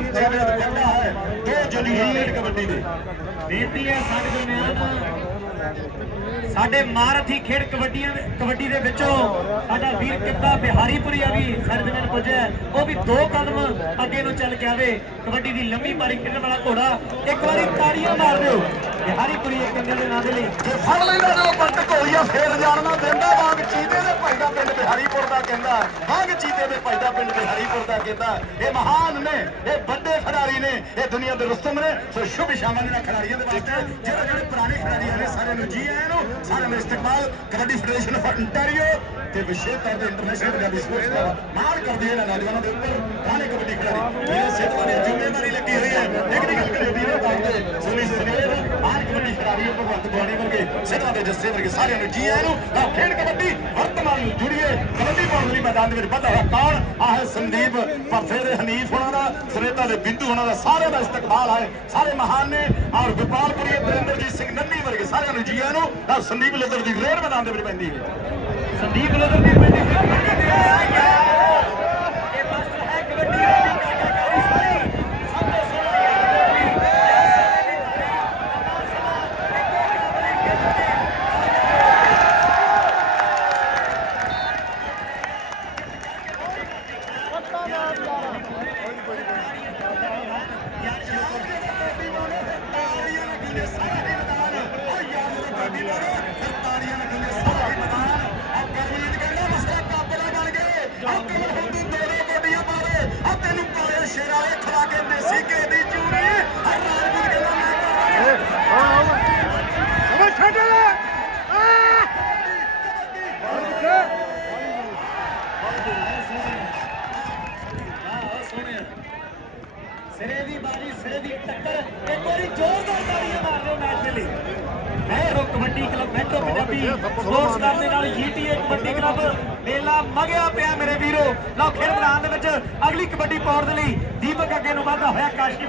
ਨਾਮ ਜਾਵੇਦ ਵੱਡਾ ਹੈ ਦੋ ਜਲੀਲ ਕਬੱਡੀ ਬੇਨਤੀ ਹੈ ਸਾਡੇ ਦਰਮਿਆਨ ਸਾਡੇ ਮਹਾਰਥੀ ਖੇਡ ਕਬੱਡੀਆਂ ਕਬੱਡੀ ਦੇ ਵਿੱਚੋਂ ਸਾਡਾ ਵੀਰ ਕਿੱਤਾ ਬਿਹਾਰੀਪੁਰੀਆ ਵੀ ਸਾਡੇ ਨਾਲ ਪੁੱਜਿਆ ਉਹ ਵੀ ਦੋ ਕਦਮ ਅੱਗੇ ਨੂੰ ਚੱਲ ਕੇ ਆਵੇ। ਕਬੱਡੀ ਦੀ ਲੰਮੀ ਪਾਰੀ ਖੇਡਣ ਵਾਲਾ ਘੋੜਾ। ਇੱਕ ਵਾਰੀ ਤਾੜੀਆਂ ਮਾਰ ਦਿਓ। ਬਿਹਾਰੀਪੁਰੀਆ ਕੰਗੇ ਦੇ ਨਾਂ ਦੇ ਲਈ। ਜੇ ਫੜ ਲੈਂਦਾ ਜੋ ਪੰਟ ਘੋੜੀਆ ਫੇਰ ਜਾਣਨਾ ਦਿੰਦਾ ਵਾਂਗ ਚੀਤੇ ਦੇ ਭਾਈ ਦਾ ਪਿੰਡ ਬਿਹਾਰੀਪੁਰ ਦਾ ਕਹਿੰਦਾ। ਵਾਂਗ ਚੀਤੇ ਦੇ ਭਾਈ ਦਾ ਪਿੰਡ ਬਿਹਾਰੀਪੁਰ ਦਾ ਕਹਿੰਦਾ। ਇਹ ਮਹਾਨ ਨੇ, ਇਹ ਵੱਡੇ ਖਿਡਾਰੀ ਨੇ, ਇਹ ਦੁਨੀਆ ਦੇ ਰੁਸਤਮ ਨੇ। ਸੋ ਸ਼ੁਭ ਸ਼ਾਮਾਂ ਨੇ ਖਿਡਾਰੀਆਂ ਦੇ ਵਾਸਤੇ। ਜਿਹੜੇ ਜਿਹੜੇ ਪੁਰਾਣੇ ਖਿਡਾਰੀ ਨੇ, ਸਾਰਿਆਂ ਨੂੰ ਜੀ ਆਇਆਂ ਨੂੰ, ਸਾਰਿਆਂ ਨੂੰ ਇਸਤਕਬਾਲ, ਕਬੱਡੀ ਫੈਡਰੇਸ਼ਨ ਆਫ ਅੰਟਾਰੀਓ ਤੇ ਵਿਸ਼ੇਸ਼ ਤੌਰ ਤੇ ਇੰਟਰਨੈਸ਼ਨਲ ਪੰਜਾਬੀ ਸਪੋਰਟਸ ਦਾ ਮਾਣ ਕਰਦੇ ਇਹਨਾਂ ਨੌਜਵਾਨਾਂ ਦੇ ਉੱਪਰ, ਪੁਰਾਣੇ ਕਬੱਡੀ ਖਿਡਾਰੀ। ਮੇਰੇ ਸਿਰ ਵਾਲੀ ਜ਼ਿੰਮੇਵਾਰੀ ਲੱਗੀ ਹੋਈ ਹੈ। ਟੈਕਨੀਕਲ ਕਮੇਟੀ ਦੇ ਤੌਰ ਤੇ। ਸੁਨੀ ਸਵੇਰ ਮਾਨ ਕਬੱਡੀ ਖਿਡਾਰੀ ਭਗਵੰਤ ਗਵਾਣੀ ਵਰਗੇ, ਸਿੱਧਾਂ ਦੇ ਜੱਸੇ ਵਰਗੇ ਸਾਰਿਆਂ ਨੂੰ ਜੀ ਆਇਆਂ ਨੂੰ ਤਾਂ ਖੇਡ ਕਬੱਡੀ ਵਰਤਮਾਨ ਨੂੰ ਜੁੜੀਏ। ਕਬੱਡੀ ਪਾਉਣ ਲਈ ਮੈਦਾਨ ਦੇ ਵਿੱਚ ਵੱਧਾ ਹੋਇਆ ਕੌਣ? ਆਹ ਸੰਦੀਪ ਭਰਥੇ ਦੇ ਹਨੀਫ ਹੋਣਾ ਦਾ ਸੁਨੇਤਾ ਦੇ ਬਿੰਦੂ ਹੋਣਾ ਦਾ। ਸਾਰਿਆਂ ਦਾ ਇਸਤਕਬਾਲ ਹੈ ਸਾਰੇ ਮਹਾਨ ਨੇ। ਔਰ ਗੋਪਾਲਪੁਰੀ ਬਰਿੰਦਰਜੀਤ ਸਿੰਘ, ਨੰਨੀ ਵਰਗੇ ਸਾਰਿਆਂ ਨੂੰ ਜੀ ਆਇਆਂ ਨੂੰ ਤਾਂ ਸੰਦੀਪ ਲੱਦਰ ਦੀ ਰੇਡ ਮੈਦਾਨ ਦੇ ਵਿੱਚ ਪੈਂਦੀ ਹੈ। ਸੰਦੀਪ ਲੋਧਰ ਦੀ ਪਿੰਡ ਦੀ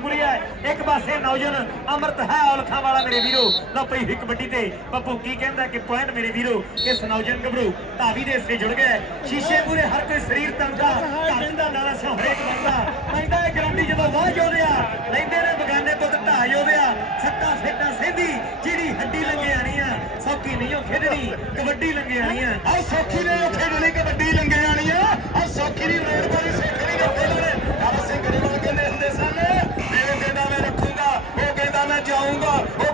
ਹੋਇਆ ਕਾਸ਼ੀਪੁਰੀ ਹੈ। ਇੱਕ ਪਾਸੇ ਨੌਜਨ ਅਮਰਤ ਹੈ, ਔਲਖਾਂ ਵਾਲਾ ਮੇਰੇ ਵੀਰੋ। ਲਓ ਪਈ ਹੋਈ ਕਬੱਡੀ ਤੇ। ਬੱਬੂ ਕੀ ਕਹਿੰਦਾ ਕਿ ਪੁਆਇੰਟ ਮੇਰੇ ਵੀਰੋ ਇਸ ਨੌਜਨ ਗੱਭਰੂ ਧਾਵੀ ਦੇ ਹਿੱਸੇ ਜੁੜ ਗਏ ਸ਼ੀਸ਼ੇ ਪੂਰੇ ਹਰ ਕੋਈ ਸਰੀਰ ਤੰਦਾ ਘਰ ਦਾ ਨਾਲਾ ਸੋ ਹਰੇਕ ਬੰਦਾ। ਪੈਂਦਾ ਇਹ ਗਰੰਟੀ ਜਦੋਂ ਵਾਹ ਜੋਦਿਆ ਲੈਂਦੇ ਨੇ ਬਗਾਨੇ ਪੁੱਤ ਢਾ ਜੋਦਿਆ ਸੱਟਾ ਫੇਟਾ ਸਹਿੰਦੀ ਜਿਹੜੀ ਹੱਡੀ ਲੰਗੇ ਆਣੀ ਆ ਸੌਕੀ ਨਹੀਂ ਉਹ ਖੇਡਣੀ, ਕਬੱਡੀ ਲੰਗੇ ਆਣੀ ਆ। ਆ ਸੌਖੀ ਨੇ ਖੇਡਣੀ, ਕਬੱਡੀ ਲੰਗੇ ਆਣੀ ਆ। ਆ ਸੌਖੀ ਦੀ ਰੇਡ ਵਾਲੀ ਸੌਖੀ ਉਹ ਕਹਿੰਦਾ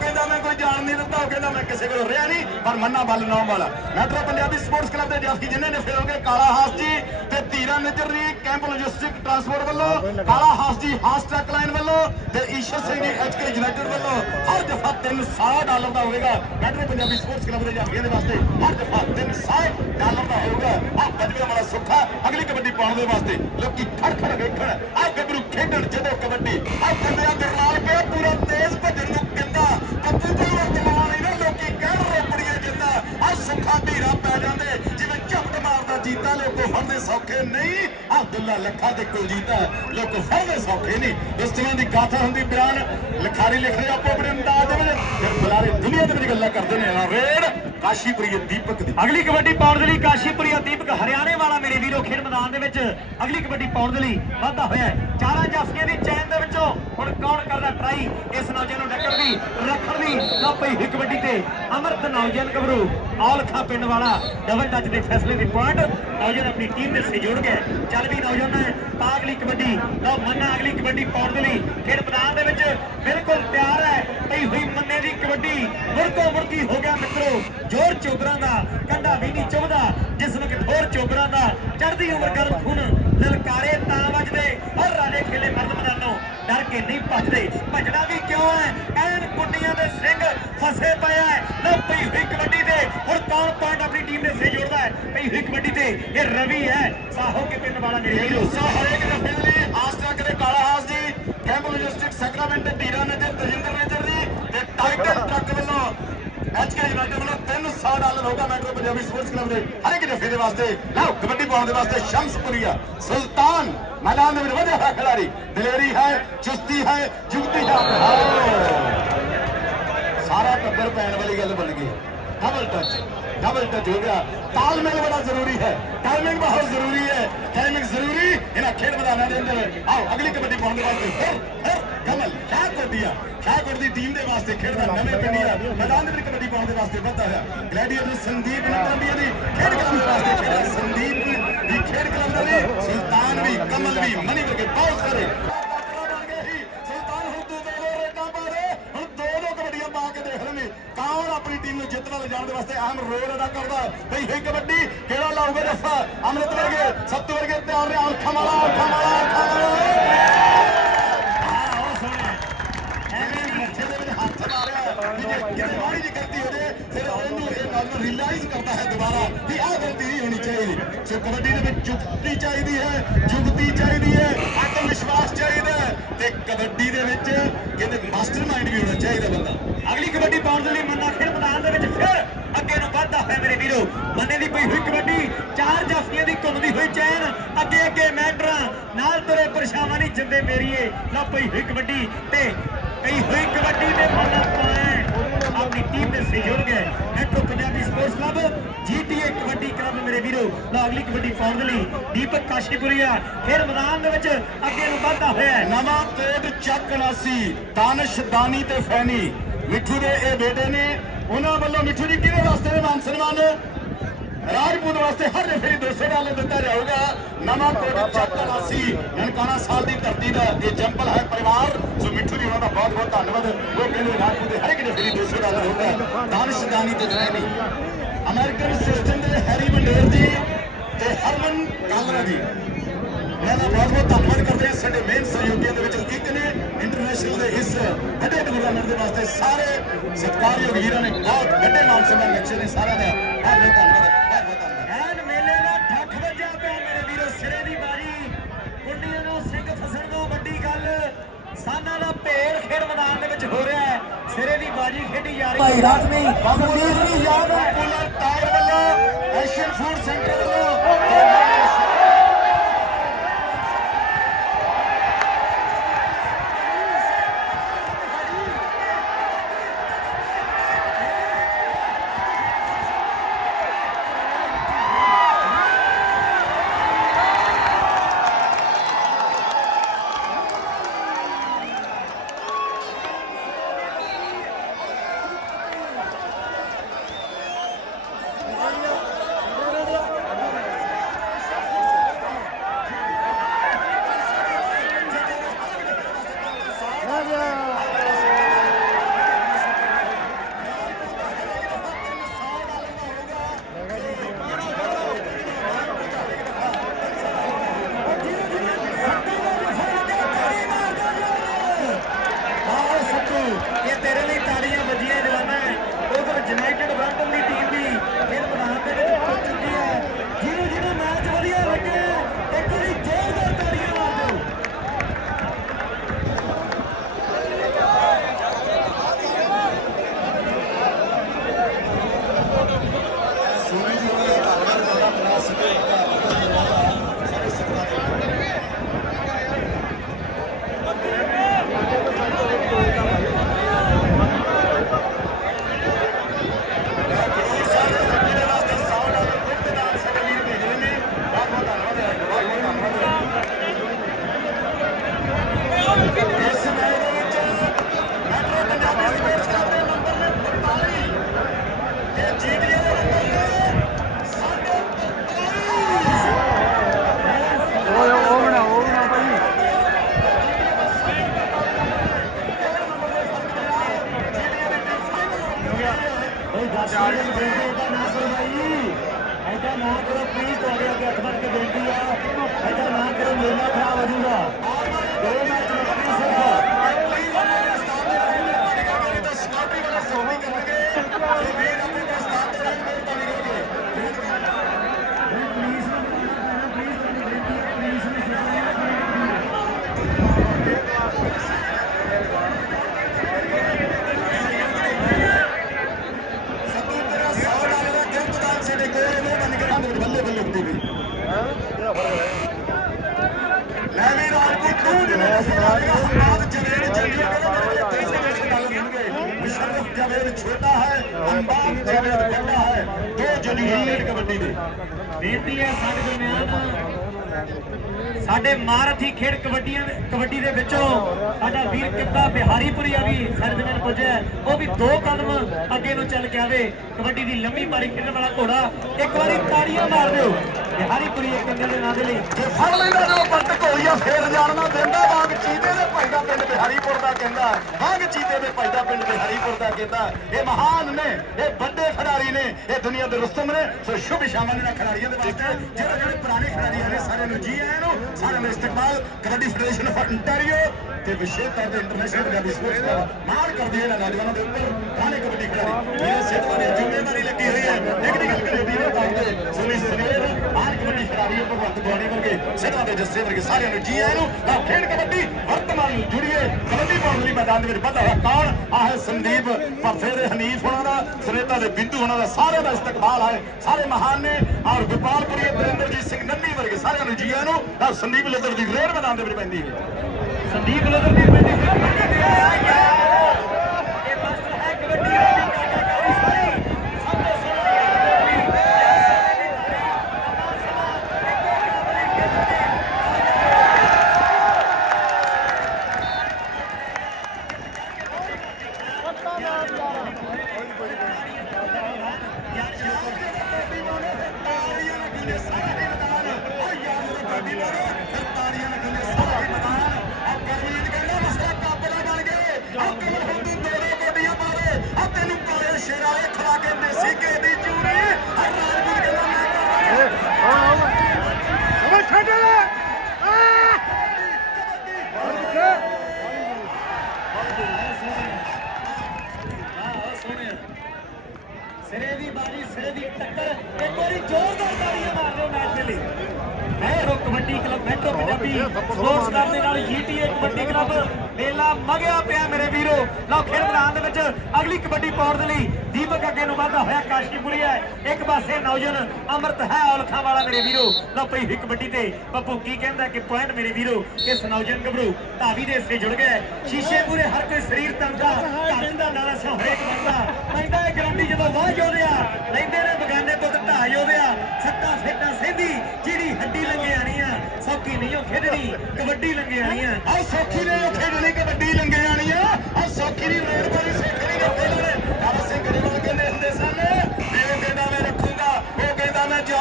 ਕੋਈ ਜਾਣ ਨਹੀਂ ਦਿੱਤਾ ਉਹ ਕਹਿੰਦਾ ਮੈਂ ਕਿਸੇ ਕੋਲ ਰਿਹਾ ਨਹੀਂ, ਪਰ ਮੰਨਾ ਬੱਲ ਨਾਮ ਵਾਲਾ ਮੈਟਰੋ ਪੰਜਾਬੀ ਸਪੋਰਟਸ ਕਲੱਬ ਦੇ ਜਾਫੀ ਜਿਨ੍ਹਾਂ ਨੇ ਫਿਰੋਗੇ, ਕਾਲਾ ਹਾਸ ਜੀ ਤੇ Dhira Nijjar camp logistic transport ਵੱਲੋਂ, ਕਾਲਾ ਹਾਸ ਜੀ ਹਾਸ ਟਰੱਕ ਲਾਈਨ ਵੱਲੋਂ ਤੇ ਈਸ਼ਰ ਸਿੰਘ ਜੀ ਐਚਕੇ ਯੂਨਾਈਟਿਡ ਵੱਲੋਂ ਹਰ ਦਫਾ 300 ਡਾਲਰ ਦਾ ਹੋਵੇਗਾ ਮੈਟਰੋ ਪੰਜਾਬੀ ਸਪੋਰਟਸ ਕਲੱਬ ਦੇ ਜਾਫੀਆਂ ਦੇ ਵਾਸਤੇ ਹਰ ਦਫਾ 300 ਡਾਲਰ ਦਾ ਹੋਊਗਾ। ਆ ਬਜਵੇ ਵਾਲਾ ਸੁੱਖਾ, ਅਗਲੀ ਕਬੱਡੀ ਪਾਉਣ ਦੇ ਵਾਸਤੇ ਲੋਕੀ ਖੜ ਖੜ ਵੇਖਣ। ਆ ਗੱਭਰੂ ਖੇਡਣ ਜਦੋਂ ਕਬੱਡੀ। ਆ ਕੰਦਿਆ ਦਰਨਾਲ ਕੇ ਪੂਰਾ ਤੇਜ਼ ਭੱਜਣ ਨੂੰ ਕਹਿੰਦਾ ਕੱਪੂ ਕੋਲ ਵਰਤਮਾਨ ਇਹਨਾਂ ਲੋਕੀ ਕਹਿਣ ਰੋਪੜੀਏ ਜਿੰਦਾ ਆ ਸੁੱਖਾ ਢੀਰਾ ਪੈ ਜਾਂਦੇ ਜਿਵੇਂ ਝਪਟ ਮਾਰਦਾ ਜੀਤਾ ਲੋਕੋ ਫੜਦੇ ਸੌਖੇ ਨਹੀਂ ਆ ਦੁੱਲਾ ਲੱਖਾ ਤੇ ਕੁਲਜੀਤਾ ਲੋਕੋ ਫੜਦੇ ਸੌਖੇ ਨਹੀਂ ਇਸ ਤਰ੍ਹਾਂ ਦੀ ਗਾਥਾ ਹੁੰਦੀ ਬਿਆਨ ਲਿਖਾਰੀ ਲਿਖਦੇ ਆਪੋ ਆਪਣੇ ਅੰਦਾਜ਼ ਦੇ ਵਿੱਚ ਫਿਰ ਬੁਲਾਰੇ ਦੁਨੀਆ ਦੇ ਵਿੱਚ ਗੱਲਾਂ ਕਰਦੇ ਨੇ ਆ ਕਾਸ਼ੀਪੁਰੀ ਦੀਪਕ ਦੀ। ਅਗਲੀ ਕਬੱਡੀ ਪਾਉਣ ਦੇ ਲਈ ਕਾਸ਼ੀਪੁਰੀਆ ਦੀਪਕ ਹਰਿਆਣੇ ਵਾਲਾ ਮੇਰੇ ਵੀਰੋ ਖੇਡ ਮੈਦਾਨ ਦੇ ਵਿੱਚ ਅਗਲੀ ਕਬੱਡੀ ਪਾਉਣ ਦੇ ਲਈ ਵਾਧਾ ਹੋਇਆ ਚਾਰਾਂ ਜਾਫੀਆਂ ਦੀ ਚੈਨ ਦੇ ਵਿੱਚੋਂ ਹੁਣ ਕੌਣ ਕਰਦਾ ਟਰਾਈ? ਇਸ ਨੌਜਵਾਨ ਨੂੰ ਡੱਕਣ ਦੀ, ਰੱਖਣ ਦੀ ਨਾ ਪਈ ਹੀ ਕਬੱਡੀ ਤੇ ਅਮਰਤ ਨੌਜਵਾਨ ਗੱਭਰੂ ਔਲਖਾ ਪਿੰਡ ਵਾਲਾ ਡਬਲ ਟੱਚ ਦੇ ਫੈਸਲੇ ਦੀ ਪੁਆਇੰਟ। ਨੌਜਵਾਨ ਆਪਣੀ ਟੀਮ ਦੇ ਸੇ ਜੁੜ ਗਏ। ਚੱਲ ਵੀ ਨੌਜਵਾਨ, ਤਾਂ ਅਗਲੀ ਕਬੱਡੀ ਲਓ ਮੰਨਾ ਅਗਲੀ ਕਬੱਡੀ ਪਾਉਣ ਦੇ ਲਈ ਖੇਡ ਮੈਦਾਨ ਦੇ ਵਿੱਚ ਬਿਲਕੁਲ ਤਿਆਰ ਹੈ। ਪਈ ਹੋਈ ਮੰਨੇ ਦੀ ਕਬੱਡੀ ਮੁਰਕੋ ਮੁਰਕੀ ਹੋ ਗਿਆ ਮਿੱਤਰੋ। ਜੋਰ ਚੋਬਰਾਂ ਦਾ, ਕੰਡਾ ਵੀ ਨਹੀਂ ਚੁਭਦਾ ਜਿਸ ਨੂੰ ਕਠੋਰ ਚੋਬਰਾਂ ਦਾ। ਚੜ੍ਹਦੀ ਉਮਰ ਗਰਮ ਖੂਨ, ਲਲਕਾਰੇ ਤਾਂ ਵੱਜਦੇ। ਹਰ ਰਾਜੇ ਖੇਲੇ ਮਰਦ ਮੈਦਾਨੋਂ, ਡਰ ਕੇ ਨਹੀਂ ਭੱਜਦੇ। ਭੱਜਣਾ ਵੀ ਕਿਉਂ ਹੈ? ਐਨ ਕੁੰਡੀਆਂ ਦੇ ਸਿੰਘ ਫਸੇ ਪਿਆ ਹੈ ਲੋ ਪਈ ਹੋਈ ਕਬੱਡੀ ਤੇ, ਹੁਣ ਕੌਣ ਪੁਆਇੰਟ ਆਪਣੀ ਟੀਮ ਦੇ ਸੇ ਜੋੜਦਾ ਹੈ? ਪਈ ਹੋਈ ਕਬੱਡੀ ਤੇ, ਇਹ ਰਵੀ ਹੈ। ਸਾਹੋ ਕੇ ਪਿੰਡ ਵਾਲਾ ਮੇਰੇ ਵੀਰੋ ਸੋ ਹਰੇਕ ਦਫੇ ਦੇ ਲਈ ਹਾਸ ਕਾਲਾ ਹਾਸ ਜੀ। ਕੈਂਪ ਲੌਜਿਸਟਿਕ ਸੈਕਰਾਮੈਂਟ ਧੀਰਾ ਨਜਰ ਤਜਿੰਦਰ ਨਜਰ ਜੀ ਤੇ ਟਾਈਟਲ ਟਰੱਕ ਵੱਲੋਂ ਐਚਕੇ ਯੂਨਾਈਟਿਡ ਵੱਲੋਂ 300 ਡਾਲਰ ਹੋਗਾ ਮੈਟਰੋ ਪੰਜਾਬੀ ਸਪੋਰਟਸ ਕਲੱਬ ਦੇ ਹਰੇਕ ਦਫੇ ਦੇ ਵਾਸਤੇ, ਲਓ, ਕਬੱਡੀ ਪਾਉਣ ਦੇ ਵਾਸਤੇ ਸ਼ਮਸਪੁਰੀਆ, ਸੁਲਤਾਨ ਮੈਦਾਨ ਦੇ ਵਿੱਚ ਵਧਿਆ ਹੋਇਆ ਖਿਡਾਰੀ, ਦਲੇਰੀ ਹੈ, ਚੁਸਤੀ ਹੈ, ਜੁਗਤੀ ਹੈ ਸਾਰਾ ਟੱਬਰ ਪੈਣ ਵਾਲੀ ਗੱਲ ਬਣ ਗਈ। ਡਬਲ ਟੱਚ ਡਬਲ ਟੱਚ ਹੋ ਗਿਆ ਤਾਲਮੇਲ ਬੜਾ ਜ਼ਰੂਰੀ ਹੈ। ਟਾਈਮਿੰਗ ਬਹੁਤ ਜ਼ਰੂਰੀ ਹੈ। ਟਾਈਮਿੰਗ ਜ਼ਰੂਰੀ, ਇਹਨਾਂ ਖੇਡ ਮੈਦਾਨਾਂ ਦੇ ਅੰਦਰ। ਆਓ, ਅਗਲੀ ਕਬੱਡੀ ਪਾਉਣ ਦੇ ਵਾਸਤੇ ਫਿਰ ਕਮਲ ਸ਼ਾਹ ਕੋਟੀਆ ਸ਼ਾਹ ਕੋਟ ਦੀ ਟੀਮ ਦੇ ਵਾਸਤੇ ਖੇਡਦਾ ਨਵੇਂ ਪਿੰਡੀਆ ਮੈਦਾਨ ਦੇ ਵਿੱਚ ਕਬੱਡੀ ਪਾਉਣ ਦੇ ਵਾਸਤੇ ਵੱਧਾ ਹੋਇਆ। ਗਲੈਡੀਏਟਰ ਸੰਦੀਪ ਨੰਬੀਆ ਦੀ। ਖੇਡ ਕਲੱਬ ਦੇ ਵਾਸਤੇ ਖੇਡਦਾ ਸੰਦੀਪ ਦੀ। ਖੇਡ ਕਲੱਬ ਦਾ ਵੀ, ਸੁਲਤਾਨ ਵੀ, ਕਮਲ ਵੀ, ਮਨੀ ਵਰਗੇ ਬਹੁਤ ਸਾਰੇ। ਆਪਣੀ ਟੀਮ ਨੂੰ ਜਿੱਤ ਨਾਲ ਲਿਜਾਣ ਦੇ ਵਾਸਤੇ ਅਹਿਮ ਰੋਲ ਅਦਾ ਕਰਦਾ ਬਈ ਇਹ ਕਬੱਡੀ, ਕਿਹੜਾ ਲਾਊਗਾ ਜੱਫਾ? ਅਮਰਿਤ ਵਰਗੇ, ਸੱਤੂ ਵਰਗੇ ਤਿਆਰ ਨੇ ਅੱਖਾਂ ਵਾਲਾ ਅੱਖਾਂ ਵਾਲਾ ਅੱਖਾਂ ਵਾਲਾ। ਆਹ ਸੋਹਣਾ ਐਵੇਂ ਮੱਥੇ ਦੇ ਵਿੱਚ ਹੱਥ ਮਾਰਿਆ। ਜੇ ਕਿਤੇ ਮਾੜੀ ਗਲਤੀ ਹੋ ਜੇ, ਫਿਰ ਉਹਨੂੰ ਇਹ ਗੱਲ ਨੂੰ ਰਿਅਲਾਈਜ਼ ਕਰਦਾ ਹੈ ਦੁਬਾਰਾ ਵੀ ਆਹ ਗਲਤੀ ਨਹੀਂ ਹੋਣੀ ਚਾਹੀਦੀ। ਸੋ ਕਬੱਡੀ ਦੇ ਵਿੱਚ ਜੁਗਤੀ ਚਾਹੀਦੀ ਹੈ, ਜੁਗਤੀ ਚਾਹੀਦੀ ਹੈ ਆਤਮ ਵਿਸ਼ਵਾਸ ਚਾਹੀਦਾ ਤੇ ਕਬੱਡੀ ਦੇ ਵਿੱਚ ਕਹਿੰਦੇ ਮਾਸਟਰਮਾਈਂਡ ਵੀ ਹੋਣਾ ਚਾਹੀਦਾ ਬੰਦਾ। ਅਗਲੀ ਕਬੱਡੀ ਪਾਉਣ ਦੇ ਲਈ ਮੰਨਾ ਖੇਡ ਮੈਦਾਨ ਦੇ ਵਿੱਚ ਫਿਰ ਅੱਗੇ ਨੂੰ ਵੱਧਦਾ ਹੋਇਆ ਮੇਰੇ ਵੀਰੋ। ਮੰਨੇ ਦੀ ਪਈ ਹੋਈ ਕਬੱਡੀ, ਚਾਰ ਜਾਫੀਆਂ ਦੀ ਘੁੰਮਦੀ ਹੋਈ ਚੈਨ, ਅੱਗੇ ਅੱਗੇ ਮੈਟਰਾਂ, ਨਾਲ ਤੁਰੇ ਪਰਛਾਵਾਂ ਨਹੀਂ ਜਿੰਦੇ ਮੇਰੀਏ। ਨਾ ਪਈ ਹੋਈ ਕਬੱਡੀ ਤੇ ਪਈ ਹੋਈ ਕਬੱਡੀ ਦੇ ਮੰਨਾ ਪਾਏ ਆਪਣੀ ਟੀਮ ਦੇ ਸਹਿਯੋਗ ਹੈ। Metro Punjabi sports club GTA kabaddi club ਮੇਰੇ ਵੀਰੋ। ਨਾ ਅਗਲੀ ਕਬੱਡੀ ਪਾਉਣ ਦੇ ਲਈ ਦੀਪਕ ਕਾਸ਼ੀਪੁਰੀਆ ਫਿਰ ਮੈਦਾਨ ਦੇ ਵਿੱਚ ਅੱਗੇ ਨੂੰ ਵੱਧਦਾ ਹੋਇਆ ਨਵਾਂ ਕੋਟ ਚੱਕ ਨਾਸੀ ਦਾਨਿਸ਼ ਦਾਨੀ ਤੇ ਫੈਨੀ। ਮਿੱਠੂ ਦੇ ਇਹ ਬੇਟੇ ਨੇ, ਉਹਨਾਂ ਵੱਲੋਂ ਮਿੱਠੂ ਜੀ ਕਿਹਦੇ ਵਾਸਤੇ ਨੇ ਮਾਨ ਸਨਮਾਨ? ਰਾਜਪੂਤ ਵਾਸਤੇ ਹਰ ਰੇਫਰੀ 200 ਡਾਲਰ ਦਿੱਤਾ ਜਾਊਗਾ। ਨਵਾਂ ਕੋਟ ਚੱਕ ਨਾਸੀ ਨਨਕਾਣਾ ਸਾਲ ਦੀ ਧਰਤੀ ਦਾ ਇਹ ਜੰਪਲ ਹੈ ਪਰਿਵਾਰ। ਸੋ ਮਿੱਠੂ ਜੀ, ਉਹਨਾਂ ਦਾ ਬਹੁਤ ਬਹੁਤ ਧੰਨਵਾਦ। ਉਹ ਕਹਿੰਦੇ ਰਾਜਪੂਤ ਦੇ ਹਰ ਇੱਕ ਰੇਫਰੀ 200 ਡਾਲਰ ਹੋਊਗਾ। ਦਾਨਿਸ਼ ਤੇ ਫੈਨੀ ਅਮਰੀਕਨ ਸਿਸਟਮ ਦੇ ਹੈਰੀ ਮੰਡੇਰ ਜੀ ਤੇ ਹਰਮਨ ਕਾਲਰਾ ਜੀ। ਮੈਂ ਦਾ ਬਹੁਤ ਬਹੁਤ ਧੰਨਵਾਦ ਕਰਦੇ ਹਾਂ ਸਾਡੇ ਮੇਨ ਸਹਿਯੋਗੀਆਂ ਦੇ ਵਿੱਚੋਂ ਇੱਕ ਨੇ ਇੰਟਰਨੈਸ਼ਨਲ ਦੇ ਇਸ ਵੱਡੇ ਟੂਰਨਾਮੈਂਟ ਦੇ ਵਾਸਤੇ ਸਾਰੇ ਸਤਿਕਾਰਯੋਗ ਵੀਰਾਂ ਨੇ ਬਹੁਤ ਵੱਡੇ ਨਾਮ ਸਮਾਂ ਰੱਖੇ ਨੇ ਸਾਰਿਆਂ ਦਾ ਬਹੁਤ ਬਹੁਤ ਧੰਨਵਾਦ ਬਹੁਤ ਬਹੁਤ ਧੰਨਵਾਦ। ਐਨ ਮੇਲੇ ਦਾ ਠੱਠ ਵੱਜਿਆ ਪਿਆ ਮੇਰੇ ਵੀਰੋ ਸਿਰੇ ਦੀ ਬਾਜੀ। ਕੁੰਡੀਆਂ ਨੂੰ ਸਿੰਘ ਫਸਣ ਤੋਂ ਵੱਡੀ ਗੱਲ ਸਾਨਾ ਦਾ ਭੇੜ ਖੇਡ ਮੈਦਾਨ ਦੇ ਵਿੱਚ ਹੋ ਰਿਹਾ ਹੈ। ਸਿਰੇ ਦੀ ਬਾਜੀ ਖੇਡੀ ਜਾ ਰਹੀ ਭਾਈ ਰਾਜਮੀ ਬਾਬੂਦੀਨ ਨੂੰ ਯਾਦ ਹੈ? ਕੂਲਰ ਟਾਇਰ ਵੱਲੋਂ ਏਸ਼ੀਅਨ ਫੂਡ ਸੈਂਟਰ ਵੱਲੋਂ ਕੋਈ ਬੇਨਤੀ ਦਾ ਨਾ ਕਰੋ ਭਾਈ ਐਦਾਂ ਨਾ ਕਰੋ ਪਲੀਜ਼ ਤੁਹਾਡੇ ਅੱਗੇ ਹੱਥ ਬੰਨ ਕੇ ਬੇਨਤੀ ਆ ਐਦਾਂ ਨਾ ਕਰੋ ਮੇਲਾ ਖਰਾਬ ਹੋ ਜਾਊਗਾ ਦੋ ਮੈਚ ਮੁੱਕੇ ਸਿਰਫ ਪਲੀਜ਼ ਉਹਨਾਂ ਦੇ ਸਟਾਫ ਤਾਂ ਸਕਾਊਟਿੰਗ ਵਾਲਾ ਸੋਮੀ ਕਰਨਗੇ ਬੇਨਤੀ ਹੈ ਸਾਡੇ ਦਰਮਿਆਨ ਸਾਡੇ ਮਹਾਰਥੀ ਖੇਡ ਕਬੱਡੀਆਂ ਕਬੱਡੀ ਦੇ ਵਿੱਚੋਂ ਸਾਡਾ ਵੀਰ ਕਿੱਤਾ ਬਿਹਾਰੀਪੁਰੀਆ ਵੀ ਸਾਡੇ ਦਰਮਿਆਨ ਪੁੱਜਿਆ ਉਹ ਵੀ ਦੋ ਕਦਮ ਅੱਗੇ ਨੂੰ ਚੱਲ ਕੇ ਆਵੇ। ਕਬੱਡੀ ਦੀ ਲੰਮੀ ਪਾਰੀ ਖੇਡਣ ਵਾਲਾ ਘੋੜਾ, ਇੱਕ ਵਾਰੀ ਤਾੜੀਆਂ ਮਾਰ ਦਿਓ। ਬਿਹਾਰੀਪੁਰੀਆ ਕੰਗਲ ਦੇ ਨਾਂ ਦੇ ਲਈ। ਜੇ ਫੜ ਲੈਂਦਾ ਜੋ ਪੰਟ ਘੋੜੀਆ ਫੇਰ ਜਾਣਨਾ ਦਿੰਦਾ ਵਾਂਗ ਚੀਤੇ ਦੇ ਭਾਈ ਦਾ ਪਿੰਡ ਬਿਹਾਰੀਪੁਰ ਦਾ ਕਹਿੰਦਾ ਵਾਂਗ ਚੀਤੇ ਦੇ ਭਾਈ ਦਾ ਪਿੰਡ ਬਿਹਾਰੀਪੁਰ ਦਾ ਕਹਿੰਦਾ ਇਹ ਮਹਾਨ ਨੇ, ਇਹ ਵੱਡੇ ਖਿਡਾਰੀ ਨੇ, ਇਹ ਦੁਨੀਆ ਦੇ ਰੁਸਤਮ ਨੇ। ਸੋ ਸ਼ੁਭ ਸ਼ਾਮਾਂ ਨੇ ਖਿਡਾਰੀਆਂ ਦੇ ਵਾਸਤੇ ਜਿਹੜੇ ਜਿਹੜੇ ਪੁਰਾਣੇ ਖਿਡਾਰੀ ਨੇ ਸਾਰਿਆਂ ਨੂੰ ਜੀ ਆਇਆਂ ਨੂੰ, ਸਾਰਿਆਂ ਦਾ ਇਸਤਕਬਾਲ, ਕਬੱਡੀ ਫੈਡਰੇਸ਼ਨ ਆਫ ਅੰਟਾਰੀਓ ਤੇ ਵਿਸ਼ੇਸ਼ ਤੌਰ ਤੇ ਇੰਟਰਨੈਸ਼ਨਲ ਪੰਜਾਬੀ ਸਪੋਰਟਸ ਦਾ ਮਾਣ ਕਰਦੇ ਇਹਨਾਂ ਨੌਜਵਾਨਾਂ ਦੇ ਉੱਪਰ ਪੁਰਾਣੇ ਕਬੱਡੀ ਖਿਡਾਰੀ। ਇਹ ਸਿੱਧਵਾਂ ਦੀ ਜ਼ਿੰਮੇਵਾਰੀ ਲੱਗੀ ਹੋਈ ਹੈ। ਟੈਕਨੀਕਲ ਕਬੱਡੀ ਦੇ ਤੌਰ ਤੇ ਸੁਨੀ ਸਵੇਰ ਖਿਡਾਰੀ ਭਗਵੰਤ ਗੋਣੀ ਵਰਗੇ ਸਿੱਧਵਾਂ ਦੇ ਜੱਸੇ ਵਰਗੇ ਸਾਰਿਆਂ ਨੂੰ ਜੀ ਆਇਆਂ ਨੂੰ ਤਾਂ ਖੇਡ ਕਬੱਡੀ ਵਰਤਮਾਨ ਨੂੰ ਜੁੜੀਏ। ਕਬੱਡੀ ਪਾਉਣ ਲਈ ਮੈਦਾਨ ਦੇ ਵਿੱਚ ਵੱਧਾ ਹੋਇਆ ਕੌਣ? ਆਹ ਸੰਦੀਪ ਭਰਥੇ ਦੇ ਹਨੀਫ ਹੋਣਾ ਦਾ, ਸੁਰੇਤਾ ਦੇ ਬਿੰਦੂ ਹੋਣਾ ਦਾ, ਸਾਰਿਆਂ ਦਾ ਇਸਤਕਬਾਲ ਹੈ। ਸਾਰੇ ਮਹਾਨ ਨੇ। ਔਰ ਗੋਪਾਲਪੁਰੀ ਬਰਿੰਦਰਜੀਤ ਸਿੰਘ ਨੰਨੀ ਵਰਗੇ ਸਾਰਿਆਂ ਨੂੰ ਜੀ ਆਇਆਂ ਨੂੰ ਤਾਂ ਸੰਦੀਪ ਲੱਦਰ ਦੀ ਰੇਡ ਮੈਦਾਨ ਦੇ ਵਿੱਚ ਪੈਂਦੀ ਹੈ। ਸੰਦੀਪ ਲਦਰ ਦੀ ਪਿੰਡੀ ਸੇ ਇੱਕ ਪਾਸੇ ਨੌਜਨ ਅਮਰਤ ਹੈ ਔਲਖਾਂ ਵਾਲਾ ਮੇਰੇ ਵੀਰੋ। ਲਓ ਪਈ ਹੋਈ ਕਬੱਡੀ ਤੇ। ਪੱਪੂ ਕੀ ਕਹਿੰਦਾ ਕਿ ਪੁਆਇੰਟ ਮੇਰੇ ਵੀਰੋ ਇਸ ਨੌਜਨ ਗੱਭਰੂ ਧਾਵੀ ਦੇ ਹਿੱਸੇ ਜੁੜ ਗਏ ਸ਼ੀਸ਼ੇ ਪੂਰੇ ਹਰ ਕੋਈ ਸਰੀਰ ਤੰਦਾ ਘਰ ਦਾ ਨਾਲਾ ਸੋ ਹਰੇਕ ਬੰਦਾ। ਪੈਂਦਾ ਹੈ ਗਰੰਟੀ ਜਦੋਂ ਵਾਹ ਜੋਦਿਆ ਲੈਂਦੇ ਨੇ ਬਗਾਨੇ ਤੋਂ ਢਾ ਜੋਦਿਆ ਸੱਟਾਂ ਫੇਟਾਂ ਸਹਿੰਦੀ ਜਿਹੜੀ ਹੱਡੀ ਲੰਗੇ ਆਣੀ ਆ ਸੌਕੀ ਨਹੀਂ ਉਹ ਖੇਡਣੀ ਕਬੱਡੀ ਲੰਗੇ ਆਣੀ ਆ ਆ ਸੌਖੀ ਨੇ ਉਹ ਖੇਡਣੀ ਕਬੱਡੀ ਲੰਗੇ ਆਣੀ ਆ ਆ ਸੌਖੀ ਦੀ ਰੋਡ ਬੜੀ ਸੌਖੀ ਨਹੀਂ ਖੇਡਣੇ ਹਰ ਸਿੰਘ ਗਰੇਵਾਲ ਕਹਿੰਦੇ ਹੁੰਦੇ ਸਨ ਵੀ ਉਹ ਕਹਿੰਦਾ ਮੈਂ ਰੱਖੂਗਾ ਉਹ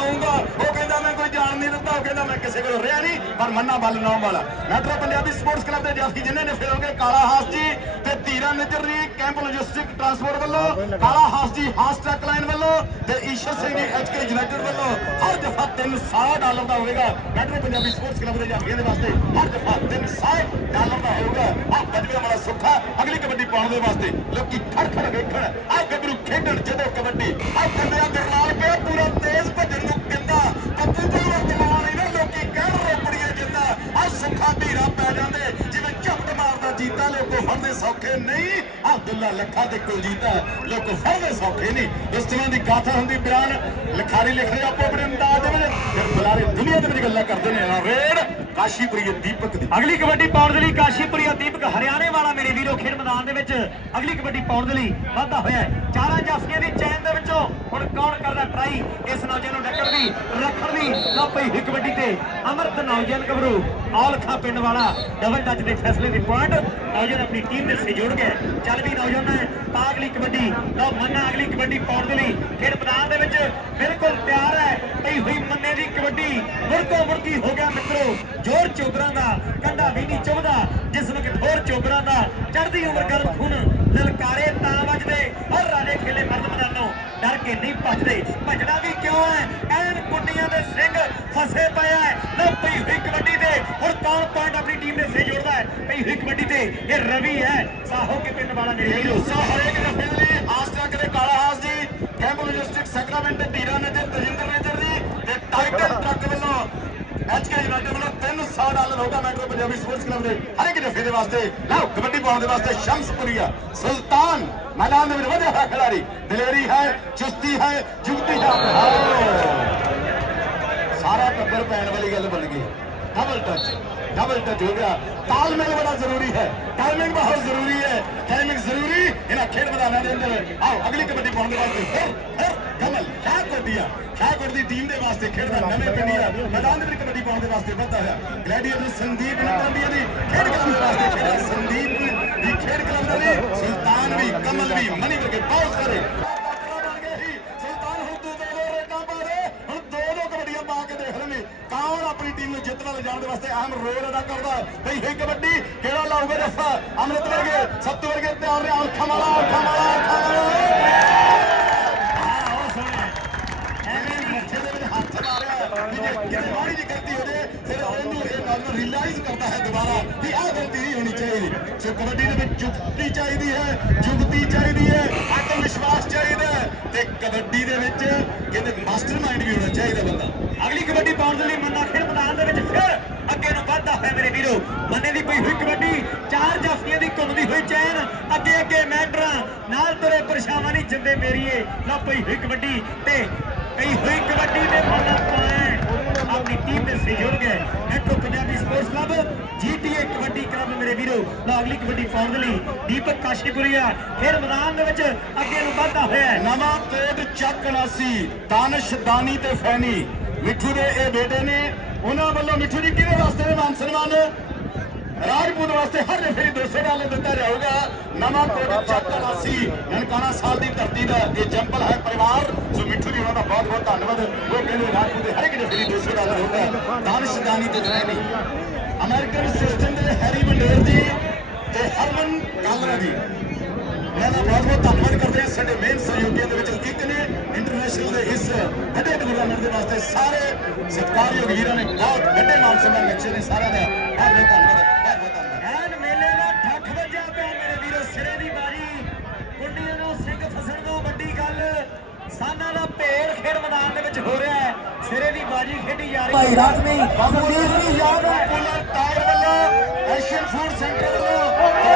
ਕਹਿੰਦਾ ਮੈਂ ਜਾਊਂਗਾ ਉਹ ਕਹਿੰਦਾ ਮੈਂ ਕੋਈ ਜਾਣ ਨਹੀਂ ਦਿੱਤਾ ਉਹ ਕਹਿੰਦਾ ਮੈਂ ਕਿਸੇ ਕੋਲ ਰਿਹਾ ਨਹੀਂ, ਪਰ ਮੰਨਾ ਬੱਲ, ਨੌ ਵਾਲਾ ਮੈਟਰੋ ਪੰਜਾਬੀ ਸਪੋਰਟਸ ਕਲੱਬ ਦੇ ਜਾਫੀ ਜਿਨ੍ਹਾਂ ਨੇ ਫਿਰੋਗੇ ਕਾਲਾ ਹਾਸ ਜੀ ਤੇ ਧੀਰਾ ਨਿਜਰ ਜੀ ਕੈਂਪ ਲੌਜਿਸਟਿਕ ਟਰਾਂਸਪੋਰਟ ਵੱਲੋਂ, ਕਾਲਾ ਹਾਸ ਜੀ ਹਾਸ ਟਰੱਕ ਲਾਈਨ ਵੱਲੋਂ ਤੇ ਈਸ਼ਰ ਸਿੰਘ ਜੀ ਐਚਕੇ ਯੂਨਾਈਟਿਡ ਵੱਲੋਂ ਹਰ ਦਫਾ 300 ਡਾਲਰ ਦਾ ਹੋਵੇਗਾ। ਮੈਟਰੋ ਪੰਜਾਬੀ ਸਪੋਰਟਸ ਕਲੱਬ ਦੇ ਜਾਫੀਆਂ ਦੇ ਵਾਸਤੇ ਹਰ ਦਫਾ 300 ਡਾਲਰ ਦਾ ਹੋਊਗਾ। ਆ ਬਜਵੇ ਵਾਲਾ ਸੁੱਖਾ ਅਗਲੀ ਕਬੱਡੀ ਪਾਉਣ ਦੇ ਵਾਸਤੇ ਲੋਕੀ ਖੜ ਖੜ ਵੇਖਣ। ਆ ਗੱਭਰੂ ਖੇਡਣ ਜਦੋਂ ਕਬੱਡੀ। ਆ ਕੰਨਿਆ ਗਰਨਾਲ ਪਿਆ ਪੂਰਾ ਤੇਜ਼ ਭੱਜਣ ਨੂੰ ਕਹਿੰਦਾ ਕੱਪੂ ਤੋਂ ਵਰਤਮਾਨ ਇਹਨਾਂ ਲੋਕੀ ਕਹਿਣ ਰੋਪੜੀਏ ਜਿੰਦਾ ਆ ਸੁੱਖਾ ਧੀਰਾ ਪੈ ਜਾਂਦੇ। ਜਿਵੇਂ ਜੀਤਾ ਲੋਕੋ ਫੜਦੇ ਸੌਖੇ ਨਹੀਂ। ਆ ਲੱਖਾ ਤੇ ਕੁਲਜੀਤਾ ਲੋਕੋ ਫੜਦੇ ਸੌਖੇ ਨਹੀਂ। ਇਸ ਤਰ੍ਹਾਂ ਦੀ ਗਾਥਾ ਹੁੰਦੀ ਬਿਆਨ। ਲਿਖਾਰੀ ਲਿਖ ਆਪੋ ਆਪਣੇ ਅੰਦਾਜ਼ ਦੇ ਵਿੱਚ। ਫਿਰ ਬੁਲਾਰੇ ਦੁਨੀਆ ਦੇ ਵਿੱਚ ਗੱਲਾਂ ਕਰਦੇ ਨੇ। ਰੇਡ ਕਾਸ਼ੀਪੁਰੀ ਦੀਪਕ ਦੀ। ਅਗਲੀ ਕਬੱਡੀ ਪਾਉਣ ਦੇ ਲਈ ਕਾਸ਼ੀਪੁਰੀਆ ਦੀਪਕ ਹਰਿਆਣੇ ਵਾਲਾ ਮੇਰੇ ਵੀਰੋ ਖੇਡ ਮੈਦਾਨ ਦੇ ਵਿੱਚ। ਅਗਲੀ ਕਬੱਡੀ ਪਾਉਣ ਦੇ ਲਈ ਵਾਧਾ ਹੋਇਆ ਹੈ। ਚਾਰਾਂ ਜਾਫੀਆਂ ਦੀ ਚੈਨ ਦੇ ਵਿੱਚੋਂ ਹੁਣ ਕੌਣ ਕਰਦਾ ਟਰਾਈ? ਇਸ ਨੌਜਵਾਨ ਨੂੰ ਡੱਕਰ ਦੀ, ਰੱਖਣ ਦੀ ਲਓ ਪਈ ਹੋਈ ਕਬੱਡੀ ਤੇ। ਅਮਰਤ ਨੌਜਵਾਨ ਗੱਭਰੂ, ਔਲਖਾ ਪਿੰਡ ਵਾਲਾ, ਡਬਲ ਟੱਚ ਦੇ ਫੈਸਲੇ ਦੀ ਪੁਆਇੰਟ ਨੌਜਵਾਨ ਆਪਣੀ ਟੀਮ ਦੇ ਸੇ ਜੁੜ ਚੱਲ ਵੀ ਨੌਜਵਾਨ ਤਾਂ ਅਗਲੀ ਕਬੱਡੀ, ਲਓ ਮੰਨਾ ਅਗਲੀ ਕਬੱਡੀ ਪਾਉਣ ਦੇ ਲਈ। ਖੇਡ ਮੈਦਾਨ ਦੇ ਵਿੱਚ ਬਿਲਕੁਲ ਤਿਆਰ ਹੈ। ਪਈ ਹੋਈ ਮੰਨੇ ਦੀ ਕਬੱਡੀ ਮੁਰਕੋ ਮੁਰਕੀ ਹੋ ਗਿਆ ਮਿੱਤਰੋ। ਜੋਰ ਚੋਬਰਾਂ ਦਾ, ਕੰਡਾ ਵੀ ਨਹੀਂ ਚੁਭਦਾ ਜਿਸ ਨੂੰ ਕਠੋਰ ਚੋਬਰਾਂ ਦਾ ਚੜ੍ਹਦੀ ਉਮਰ ਗਰਮ ਖੂਨ ਲਲਕਾਰੇ ਤਾਂ ਵੱਜਦੇ ਔਰ ਰਾਜੇ ਖੇਲੇ ਮਰਦ ਮੈਦਾਨੋਂ ਡਰ ਕੇ ਨਹੀਂ ਭੱਜਦੇ। ਭੱਜਣਾ ਵੀ ਕਿਉਂ ਹੈ? ਐਨ ਕੁੰਡੀਆਂ ਦੇ ਸਿੰਘ ਫਸੇ ਪਿਆ ਹੈ ਲੋ ਪਈ ਹੋਈ ਕਬੱਡੀ ਤੇ। ਹੁਣ ਕੌਣ ਪੁਆਇੰਟ ਆਪਣੀ ਟੀਮ ਦੇ ਸੇ ਜੋੜਦਾ ਹੈ? ਪਈ ਹੋਈ ਕਬੱਡੀ ਤੇ। ਇਹ ਰਵੀ ਹੈ। ਸਾਹੋ ਕੇ ਪਿੰਡ ਵਾਲਾ ਮੇਰੇ ਵੀਰੋ ਗੁੱਸਾ ਹਰੇਕ ਜਫੇ ਦੇ? ਲਈ ਹਾਸ ਟਰੱਕ ਦੇ ਕਾਲਾ ਹਾਸ ਜੀ। ਕੈਂਪ ਲੌਜਿਸਟਿਕ ਸੈਕਰਾਮੈਂਟ ਧੀਰਾ ਨਜਰ ਤਜਿੰਦਰ ਨਜਰ ਜੀ ਤੇ ਟਾਈਟਲ ਟਰੱਕ ਵੱਲੋਂ ਐਚਕੇ ਯੂਨਾਈਟਿਡ ਵੱਲੋਂ 300 ਡਾਲਰ ਹੋਗਾ ਮੈਟਰੋ ਪੰਜਾਬੀ ਸਪੋਰਟਸ ਕਲੱਬ ਦੇ ਹਰ ਇੱਕ ਜਫੇ ਦੇ ਵਾਸਤੇ, ਲਓ, ਕਬੱਡੀ ਪਾਉਣ ਦੇ ਵਾਸਤੇ ਸ਼ਮਸਪੁਰੀਆ, ਸੁਲਤਾਨ ਮੈਦਾਨ ਦੇ ਵਿੱਚ ਵਧਿਆ ਹੋਇਆ ਖਿਡਾਰੀ। ਦਲੇਰੀ ਹੈ, ਚੁਸਤੀ ਹੈ, ਜੁਗਤੀ ਹੈ। ਸਾਰਾ ਟੱਬਰ ਪੈਣ ਵਾਲੀ ਗੱਲ ਬਣ ਗਈ। ਡਬਲ ਟੱਚ ਡਬਲ ਟੱਚ ਹੋ ਗਿਆ। ਤਾਲਮੇਲ ਬੜਾ ਜ਼ਰੂਰੀ ਹੈ। ਟਾਈਮਿੰਗ ਬਹੁਤ ਜ਼ਰੂਰੀ ਹੈ। ਟਾਈਮਿੰਗ ਜ਼ਰੂਰੀ। ਇਹਨਾਂ ਖੇਡ ਮੈਦਾਨਾਂ ਦੇ ਅੰਦਰ ਆਓ, ਅਗਲੀ ਕਬੱਡੀ ਪਾਉਣ ਦੇ ਵਾਸਤੇ ਫਿਰ ਫਿਰ ਕਮਲ ਸ਼ਾਹਕੋਟ ਦੀਆਂ ਸ਼ਾਹਕੋਟ ਦੀ ਟੀਮ ਦੇ ਵਾਸਤੇ ਖੇਡਦਾ ਨਵੇਂ ਪਿੰਡੀਆ ਮੈਦਾਨ ਦੇ ਵਿੱਚ ਕਬੱਡੀ ਪਾਉਣ ਦੇ ਵਾਸਤੇ ਵੱਧਾ ਹੋਇਆ। ਗਲੈਡੀਏਟਰ ਸੰਦੀਪ ਨਕੰਦੀਆ ਦੀ ਖੇਡ ਕਲੱਬ ਦੇ ਵਾਸਤੇ ਖੇਡਿਆ ਸੰਦੀਪ ਦੀ ਖੇਡ ਕਲੱਬ ਦੇ ਸੁਲਤਾਨ ਵੀ, ਕਮਲ ਵੀ, ਮਨੀ ਵਰਗੇ ਬਹੁਤ ਸਾਰੇ। ਦੋ ਦੋ ਕਬੱਡੀਆਂ ਪਾ ਕੇ ਦੇਖ ਲੈਣੇ ਕੌਣ ਆਪਣੀ ਟੀਮ ਨੂੰ ਜਿੱਤ ਵੱਲ ਜਾਣ ਦੇ ਵਾਸਤੇ ਅਹਿਮ ਰੋਲ ਅਦਾ ਕਰਦਾ। ਬਈ ਇਹ ਕਬੱਡੀ ਕਿਹੜਾ ਲਾਊਗਾ ਜੱਫਾ ਅਮਰਿਤ ਵਰਗੇ, ਸੱਤੂ ਵਰਗੇ ਤਿਆਰ ਨੇ। ਅੱਖਾਂ ਵਾਲਾ ਅੱਖਾਂ ਵਾਲਾ ਅੱਖਾਂ ਵਾਲਾ ਆਹ ਸੋਹਣਾ ਐਵੇਂ ਮੱਥੇ ਦੇ ਵਿੱਚ ਹੱਥ ਮਾਰਿਆ ਵੀ ਜੇ ਕਿਤੇ ਮਾੜੀ ਜਿਹੀ ਗਲਤੀ ਹੋ ਜੇ ਫਿਰ ਉਹਨੂੰ ਇਹ ਗੱਲ ਨੂੰ ਰਿਅਲਾਈਜ਼ ਕਰਦਾ ਹੈ ਦੁਬਾਰਾ ਵੀ ਆਹ ਗਲਤੀ ਨਹੀਂ ਹੋਣੀ ਚਾਹੀਦੀ ਸੋ ਕਬੱਡੀ ਦੇ ਵਿੱਚ ਜੁਗਤੀ ਤੇ ਕਬੱਡੀ ਦੇ ਵਿੱਚ ਕਹਿੰਦੇ ਮਾਸਟਰਮਾਈਂਡ ਵੀ ਹੋਣਾ ਚਾਹੀਦਾ ਬੰਦਾ ਅਗਲੀ ਕਬੱਡੀ ਪਾਉਣ ਦੇ ਲਈ ਮੰਨਾ ਖੇਡ ਮੈਦਾਨ ਦੇ ਵਿੱਚ ਫਿਰ ਅੱਗੇ ਨੂੰ ਵੱਧਦਾ ਹੋਇਆ ਮੇਰੇ ਵੀਰੋ ਮੰਨੇ ਦੀ ਪਈ ਹੋਈ ਕਬੱਡੀ ਚਾਰ ਜਾਫੀਆਂ ਦੀ ਘੁੰਮਦੀ ਹੋਈ ਚੈਨ ਅੱਗੇ ਅੱਗੇ ਮੈਂਡਰਾਂ ਨਾਲ ਤੁਰੇ ਪਰਛਾਵਾਂ ਨਹੀਂ ਜਿੰਦੇ ਮੇਰੀਏ। ਨਾ ਪਈ ਹੋਈ ਕਬੱਡੀ ਤੇ ਪਈ ਹੋਈ ਕਬੱਡੀ ਤੇ ਮੰਨਾ ਪਾਏ ਆਪਣੀ ਟੀਮ ਦੇ ਸਹਿਯੋਗ ਹੈ। Metro Punjabi sports club GTA kabaddi club ਮੇਰੇ ਵੀਰੋ ਨਾ ਅਗਲੀ ਕਬੱਡੀ ਪਾਉਣ ਦੇ ਲਈ ਦੀਪਕ ਕਾਸ਼ੀਪੁਰੀਆ ਫਿਰ ਮੈਦਾਨ ਦੇ ਵਿੱਚ ਅੱਗੇ ਨੂੰ ਵੱਧਦਾ ਹੋਇਆ ਨਵਾਂ ਕੋਟ ਚੱਕ ਨਾਸੀ ਦਾਨਸ਼ ਦਾਨੀ ਤੇ ਫੈਨੀ ਮਿੱਠੂ ਦੇ ਇਹ ਬੇਟੇ ਨੇ, ਉਹਨਾਂ ਵੱਲੋਂ ਮਿੱਠੂ ਜੀ ਕਿਹਦੇ ਵਾਸਤੇ ਮਾਨ ਸਨਮਾਨ? ਰਾਜਪੂਤ ਵਾਸਤੇ ਹਰ ਰਫੇਰੀ 200 ਡਾਲਰ ਦਿੱਤਾ ਜਾਊਗਾ ਨਵਾਂ ਕੋਟ ਚੱਕ ਨਾਸੀ ਨਨਕਾਣਾ ਸਾਲ ਦੀ ਧਰਤੀ ਦਾ ਇਹ ਜੰਪਲ ਹੈ ਪਰਿਵਾਰ। ਸੋ ਮਿੱਠੂ ਜੀ, ਉਹਨਾਂ ਦਾ ਬਹੁਤ ਬਹੁਤ ਧੰਨਵਾਦ। ਉਹ ਕਹਿੰਦੇ ਰਾਜਪੂਤ ਦੇ ਹਰ ਇੱਕ ਰਫੇਰੀ 200 ਡਾਲਰ ਹੋਊਗਾ। ਦਾਨਸ਼ ਦਾਨੀ ਤੇ ਫੈਨੀ ਅਮਰੀਕਨ ਸਿਸਟਮ ਦੇ ਹੈਰੀ ਮੰਡੇਰ ਜੀ ਤੇ ਹਰਮਨ ਕਾਲਰਾ ਜੀ। ਮੈਂ ਦਾ ਬਹੁਤ ਬਹੁਤ ਧੰਨਵਾਦ ਕਰਦੇ ਹਾਂ। ਸਾਡੇ ਮੇਨ ਸਹਿਯੋਗੀਆਂ ਦੇ ਵਿੱਚ ਇੱਕ ਨੇ ਇੰਟਰਨੈਸ਼ਨਲ ਦੇ ਇਸ ਵੱਡੇ ਟੂਰਨਾਮੈਂਟ ਦੇ ਵਾਸਤੇ ਸਾਰੇ ਸਤਿਕਾਰਯੋਗ ਵੀਰਾਂ ਨੇ ਬਹੁਤ ਵੱਡੇ ਮਾਨ ਸਨਮਾਨ ਬਖਸ਼ੇ ਨੇ ਸਾਰਿਆਂ ਦਾ। ਬਹੁਤ ਬਹੁਤ ਧੰਨਵਾਦ। ਹੋ ਰਿਹਾ ਹੈ। ਸਿਰੇ ਦੀ ਬਾਜੀ ਖੇਡੀ ਜਾ ਰਹੀ ਹੈ। ਭਾਈ ਰਾਜਮੀ ਸੰਦੀਪ ਨੂੰ ਯਾਦ ਹੈ। ਪੁਲਰ ਟਾਇਰ ਵੱਲੋਂ ਐਸ਼ੀਅਨ ਫੂਡ ਸੈਂਟਰ ਵੱਲੋਂ ਤੇ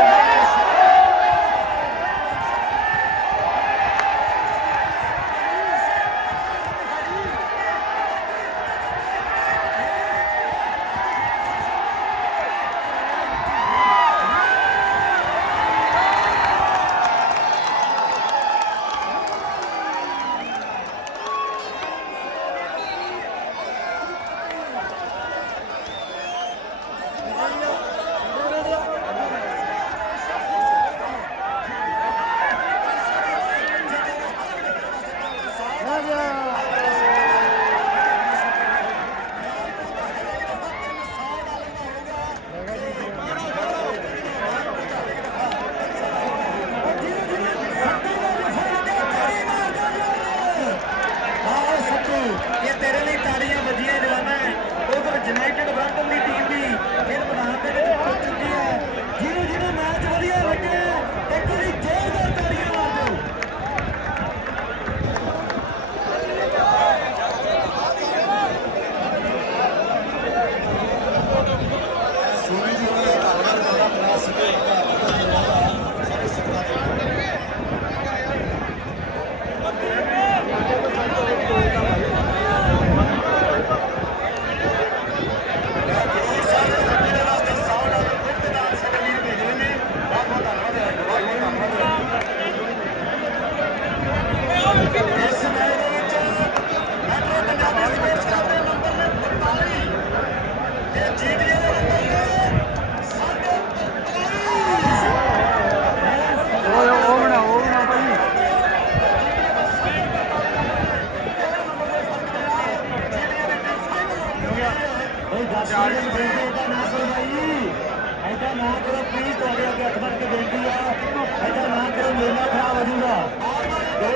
ਕੋਈ ਦੱਸ ਨਾ ਕਰੋ ਭਾਈ। ਨਾ ਕਰੋ ਪਲੀਜ਼ ਤੁਹਾਡੇ ਅੱਗੇ ਹੱਥ ਬੰਨ ਕੇ ਬੇਨਤੀ ਆ। ਐਦਾਂ ਨਾ ਕਰੋ ਮੇਲਾ ਖਰਾਬ ਹੋ ਜਾਊਗਾ। ਦੋ